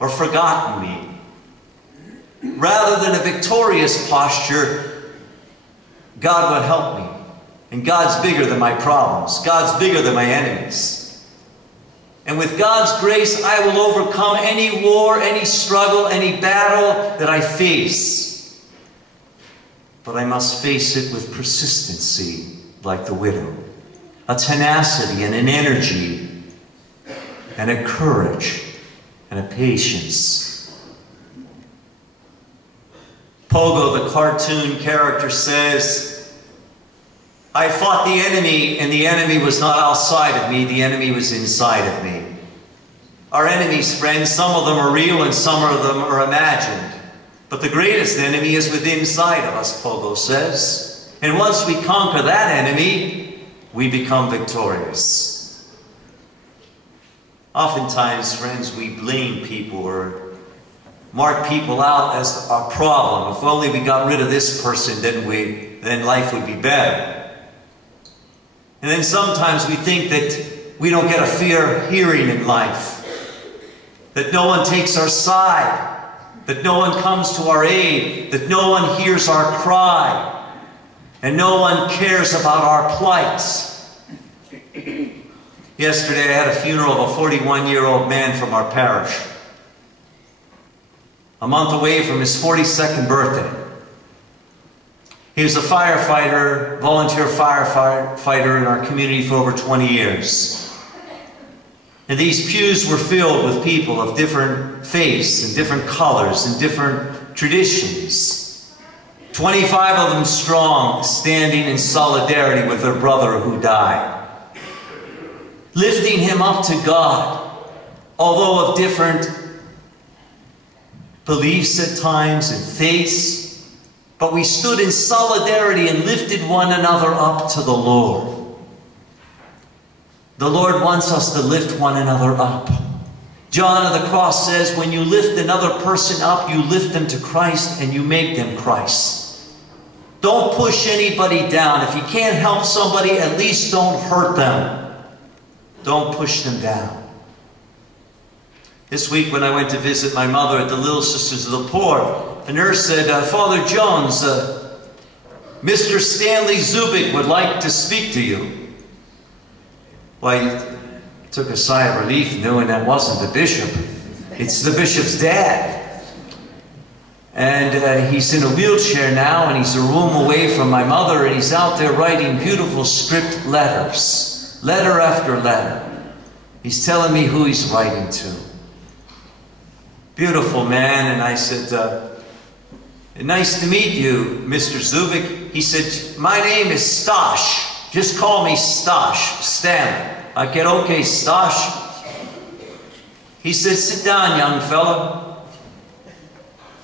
or forgotten me. Rather than a victorious posture, God will help me. And God's bigger than my problems. God's bigger than my enemies. And with God's grace, I will overcome any war, any struggle, any battle that I face. But I must face it with persistency, like the widow. A tenacity and an energy and a courage and a patience. Pogo, the cartoon character, says, I fought the enemy, and the enemy was not outside of me, the enemy was inside of me. Our enemies, friends, some of them are real and some of them are imagined. But the greatest enemy is within inside of us, Pogo says. And once we conquer that enemy, we become victorious. Oftentimes, friends, we blame people or mark people out as our problem. If only we got rid of this person, then life would be better. And then sometimes we think that we don't get a fair hearing in life, that no one takes our side, that no one comes to our aid, that no one hears our cry, and no one cares about our plight. Yesterday I had a funeral of a 41-year-old man from our parish, a month away from his 42nd birthday. He was a firefighter, volunteer firefighter in our community for over 20 years. And these pews were filled with people of different faiths and different colors and different traditions. 25 of them strong, standing in solidarity with their brother who died. Lifting him up to God, although of different beliefs at times and faiths. But we stood in solidarity and lifted one another up to the Lord. The Lord wants us to lift one another up. John of the Cross says, when you lift another person up, you lift them to Christ and you make them Christ. Don't push anybody down. If you can't help somebody, at least don't hurt them. Don't push them down. This week when I went to visit my mother at the Little Sisters of the Poor, a nurse said, Father Jones, Mr. Stanley Zubik would like to speak to you. Well, I took a sigh of relief knowing that wasn't the bishop. It's the bishop's dad. And he's in a wheelchair now, and he's a room away from my mother, and he's out there writing beautiful script letters. Letter after letter. He's telling me who he's writing to. Beautiful man. And I said, nice to meet you, Mr. Zubik. He said, my name is Stosh. Just call me Stosh, Stanley. I get okay, Stosh. He said, sit down, young fella.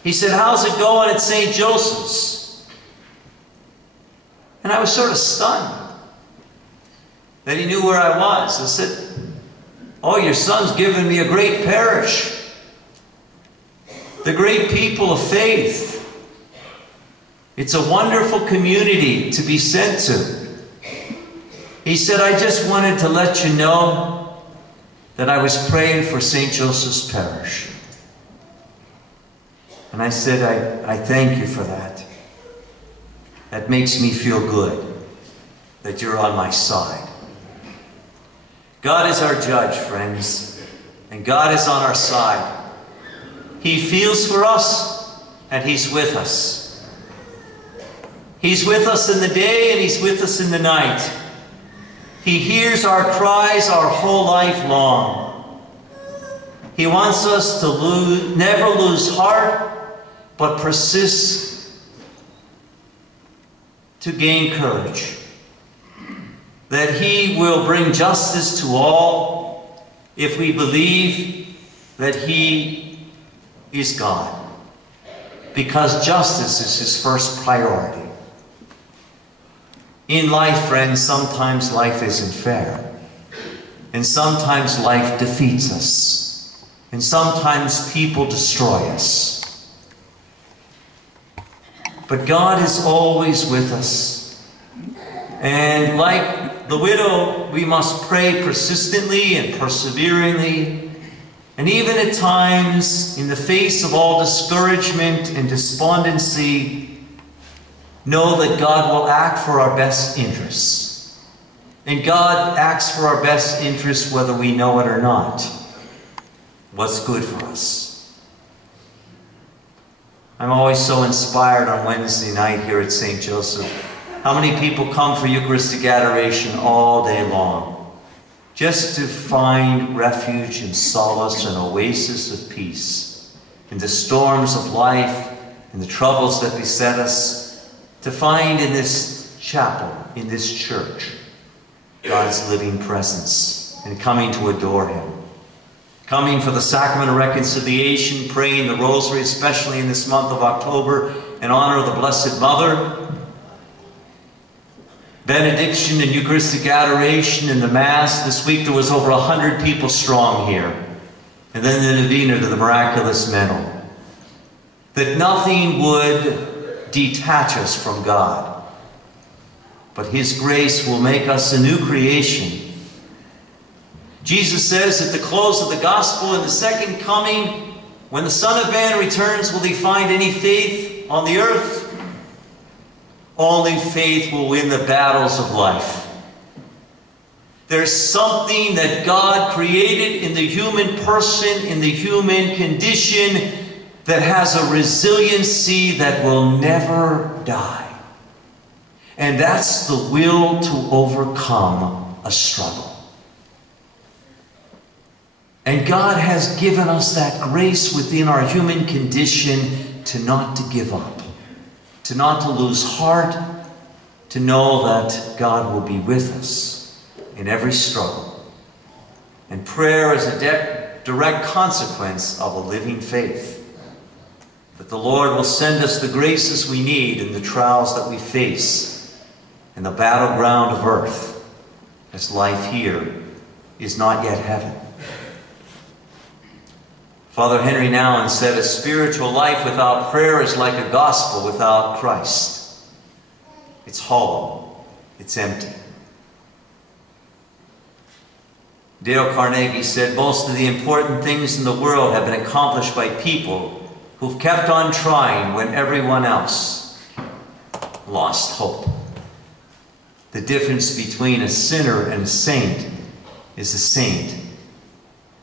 He said, how's it going at St. Joseph's? And I was sort of stunned that he knew where I was. I said, oh, your son's given me a great parish. The great people of faith. It's a wonderful community to be sent to. He said, I just wanted to let you know that I was praying for St. Joseph's Parish. And I said, I thank you for that. That makes me feel good that you're on my side. God is our judge, friends, and God is on our side. He feels for us, and He's with us. He's with us in the day, and He's with us in the night. He hears our cries our whole life long. He wants us to never lose heart, but persist to gain courage. That He will bring justice to all if we believe that He is God. Because justice is His first priority. In life, friends, sometimes life isn't fair. And sometimes life defeats us. And sometimes people destroy us. But God is always with us. And like the widow, we must pray persistently and perseveringly And even at times, in the face of all discouragement and despondency, know that God will act for our best interests. And God acts for our best interests whether we know it or not. What's good for us. I'm always so inspired on Wednesday night here at St. Joseph. How many people come for Eucharistic adoration all day long, just to find refuge and solace and oasis of peace in the storms of life and the troubles that beset us, to find in this chapel, in this church, God's living presence and coming to adore Him. Coming for the sacrament of reconciliation, praying the rosary, especially in this month of October, in honor of the Blessed Mother. Benediction and Eucharistic adoration in the Mass. This week there was over 100 people strong here. And then the Novena to the Miraculous Medal. That nothing would detach us from God, but His grace will make us a new creation. Jesus says at the close of the Gospel, in the second coming, when the Son of Man returns, will He find any faith on the earth? Only faith will win the battles of life. There's something that God created in the human person, in the human condition, that has a resiliency that will never die. And that's the will to overcome a struggle. And God has given us that grace within our human condition to not to give up. To not to lose heart, to know that God will be with us in every struggle. And prayer is a direct consequence of a living faith. That the Lord will send us the graces we need in the trials that we face in the battleground of earth, as life here is not yet heaven. Father Henry Nouwen said, a spiritual life without prayer is like a gospel without Christ. It's hollow. It's empty. Dale Carnegie said, most of the important things in the world have been accomplished by people who've kept on trying when everyone else lost hope. The difference between a sinner and a saint is the saint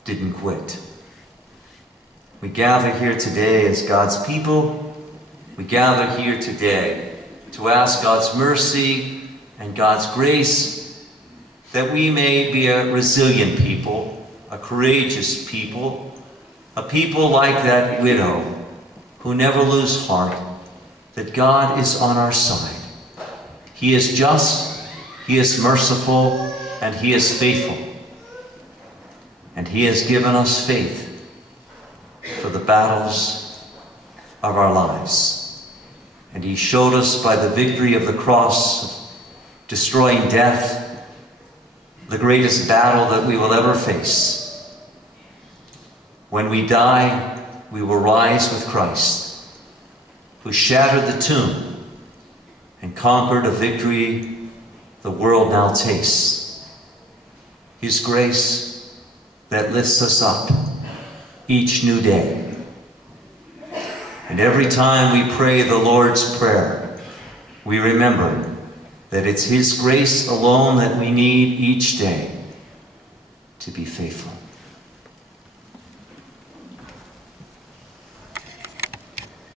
didn't quit. We gather here today as God's people. We gather here today to ask God's mercy and God's grace that we may be a resilient people, a courageous people, a people like that widow who never lose heart, that God is on our side. He is just, He is merciful, and He is faithful. And He has given us faith for the battles of our lives. And He showed us by the victory of the cross, destroying death, the greatest battle that we will ever face. When we die, we will rise with Christ, who shattered the tomb and conquered a victory the world now tastes. His grace that lifts us up each new day. And every time we pray the Lord's Prayer, we remember that it's His grace alone that we need each day to be faithful.